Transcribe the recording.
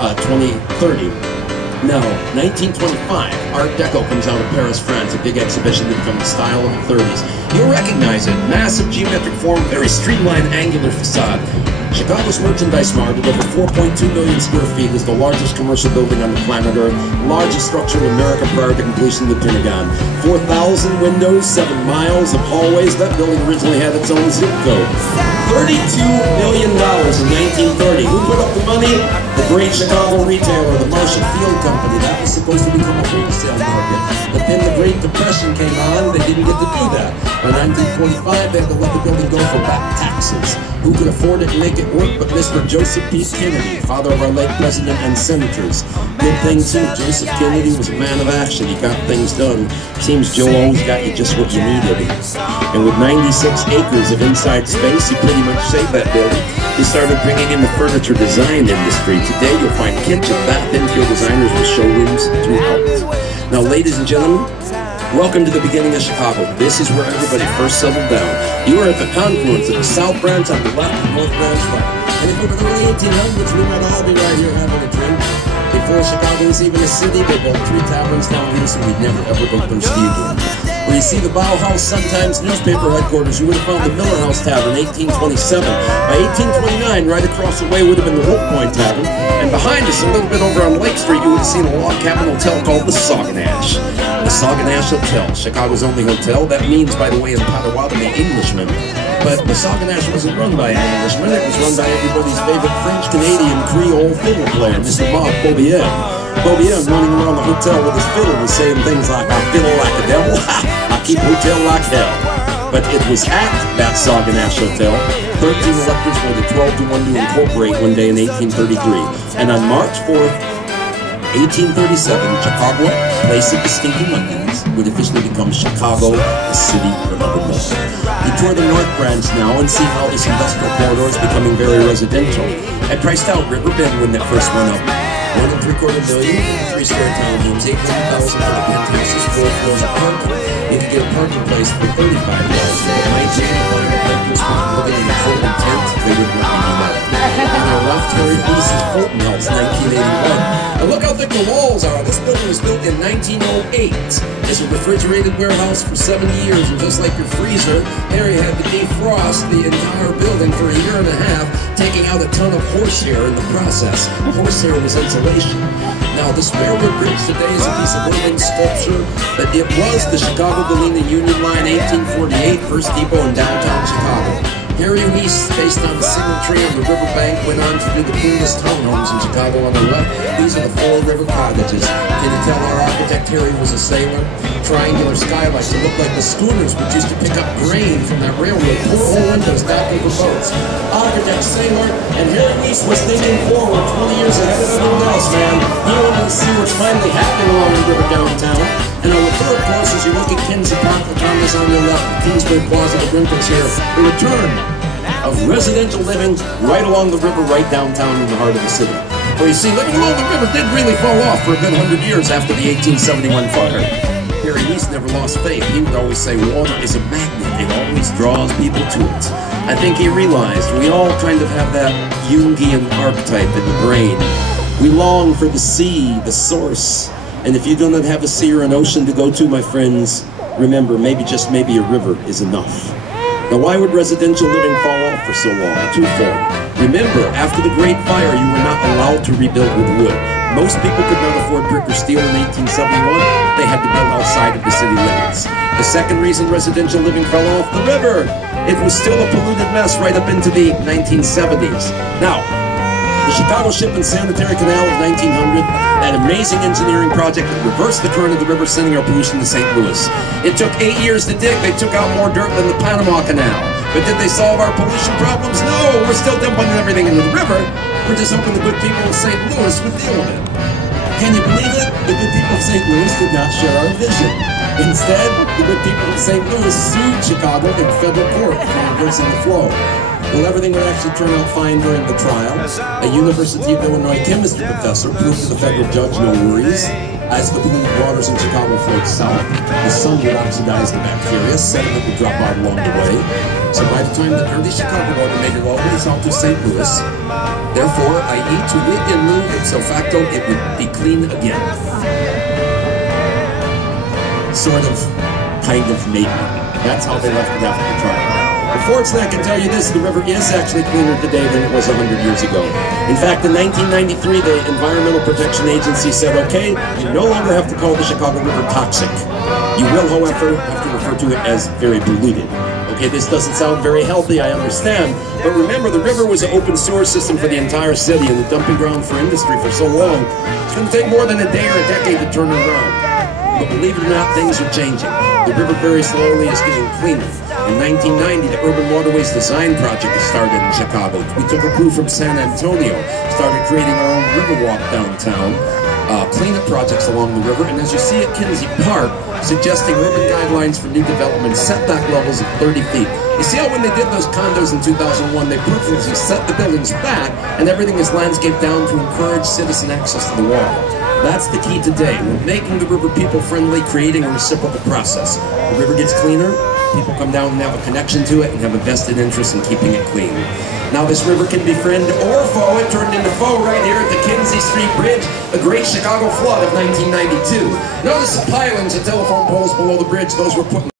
2030. Now, 1925, Art Deco comes out of Paris, France, a big exhibition to become the style of the 30s. You'll recognize it. Massive geometric form, very streamlined angular facade. Chicago's Merchandise Mart, with over 4.2 million square feet, is the largest commercial building on the planet Earth, largest structure in America prior to completion of the Pentagon. 4,000 windows, 7 miles of hallways. That building originally had its own zip code. $32 million in 1930. Who put up the money? The great Chicago retailer, the Marshall Field Company. That was supposed to become a wholesale market. But then the Great Depression came on, they didn't get to do that. By 1945, they had to let the building go for back taxes. Who could afford it and make it work but Mr. Joseph P. Kennedy, father of our late president and senators. Good thing too, Joseph Kennedy was a man of action. He got things done. Seems Joe always got you just what you needed. And with 96 acres of inside space, he pretty much saved that building. He started bringing in the furniture design industry. Today you'll find kitchen, bath, infield designers with showrooms throughout. Now, ladies and gentlemen, welcome to the beginning of Chicago. This is where everybody first settled down. You are at the confluence of the South Branch on the left and North Branch right. And if we were in the early 1800s, we might all be right here having a drink. Before Chicago was even a city, they built 3 taverns down here, so we'd never ever go thirsty again. Where you see the Bauhaus Sun-Times newspaper headquarters, you would have found the Miller House Tavern, 1827. By 1829, right across the way would have been the Hope Point Tavern. And behind us, a little bit over on Lake Street, you would have seen a log cabin hotel called the Sauganash. The Sauganash Hotel, Chicago's only hotel. That means, by the way, in Potawatomi, Englishman. But the Sauganash wasn't run by an Englishman, it was run by everybody's favorite French-Canadian Creole fiddle player, Mr. Bob Beaubier. Beaubier, running around the hotel with his fiddle, was saying things like, I fiddle like a devil, I keep hotel like hell. But it was at that Sauganash Hotel, 13 electors voted 12 to 1 to incorporate one day in 1833. And on March 4th, 1837, Chicago, place of the Stinking Onions, would officially become Chicago, the city remembered most. We tour the North Branch now and see how this industrial corridor is becoming very residential. I priced out River Bend when that first went up. 1 3/4 million for 3-story townhomes, 800,000 for the penthouses, 4 floors of parking. You could get a parking place for $35,000. But 1985, renters were living in a Fulton tent. They wouldn't let me do that. On our left, Terry East's Fulton House, 1981. And look how thick the walls are. This building was built in 1908. It's a refrigerated warehouse for 70 years, and just like your freezer, Harry had to defrost the entire building for 1.5 years, taking out a ton of horsehair in the process. Horsehair was insulation. Now, this railroad bridge today is a piece of building sculpture, but it was the Chicago-Galena Union Line, 1848, first depot in downtown Chicago. Harry Weiss, based on the single tree on the riverbank, went on to do the coolest townhomes in Chicago on the left. These are the 4 river cottages. Can you tell our architect Harry was a sailor? Triangular skylights that look like the schooners which used to pick up grain from that railroad. 4 windows back over boats. Architect, sailor, and Harry Weiss was thinking forward 20 years ahead of everyone else, man. He wanted to see what's finally happening along the river downtown. And on the third course, as you look at Kinsey Park, the condos on your left, Kingsbury Plaza, the Brinkers here, the return of residential living right along the river, right downtown in the heart of the city. Well, you see, living along the river did really fall off for a good 100 years after the 1871 fire. Harry East never lost faith. He would always say, water is a magnet. It always draws people to it. I think he realized we all kind of have that Jungian archetype in the brain. We long for the sea, the source. And if you do not have a sea or an ocean to go to, my friends, remember, maybe, just maybe, a river is enough. Now, why would residential living fall off for so long? Twofold. Remember, after the Great Fire, you were not allowed to rebuild with wood. Most people could not afford brick or steel in 1871. They had to build outside of the city limits. The second reason residential living fell off, the river. It was still a polluted mess right up into the 1970s. Now, the Chicago Ship and Sanitary Canal of 1900, that amazing engineering project that reversed the current of the river, sending our pollution to St. Louis. It took 8 years to dig. They took out more dirt than the Panama Canal. But did they solve our pollution problems? No, we're still dumping everything into the river. We're just hoping the good people of St. Louis would deal with it. Can you believe it? The good people of St. Louis did not share our vision. Instead, the good people of St. Louis sued Chicago in federal court for reversing the flow. Well, everything would actually turn out fine during the trial. A University of Illinois chemistry professor proved to the federal judge no worries. As the polluted waters in Chicago flowed south, the sun would oxidize the bacteria, sediment would drop out along the way. So by the time the dirty Chicago water made it all the way south to St. Louis, therefore, i.e. to wit in lieu, ipso facto, it would be clean again. Sort of, kind of, maybe. That's how they left it after the trial. Unfortunately, I can tell you this, the river is actually cleaner today than it was 100 years ago. In fact, in 1993, the Environmental Protection Agency said, okay, you no longer have to call the Chicago River toxic. You will, however, have to refer to it as very polluted. Okay, this doesn't sound very healthy, I understand, but remember, the river was an open sewer system for the entire city and the dumping ground for industry for so long. It's going to take more than a day or a decade to turn it around. But believe it or not, things are changing. The river very slowly is getting cleaner. In 1990, the Urban Waterways Design Project was started in Chicago. We took a crew from San Antonio, started creating our own river walk downtown, cleanup projects along the river, and as you see at Kinsey Park, suggesting urban guidelines for new development, setback levels of 30 feet. You see how when they did those condos in 2001, they purposely set the buildings back, and everything is landscaped down to encourage citizen access to the water. That's the key today. We're making the river people-friendly, creating a reciprocal process. The river gets cleaner, people come down and have a connection to it and have a vested interest in keeping it clean. Now this river can be friend or foe. It turned into foe right here at the Kinsey Street Bridge, the Great Chicago Flood of 1992. Notice the pilings and telephone poles below the bridge. Those were put in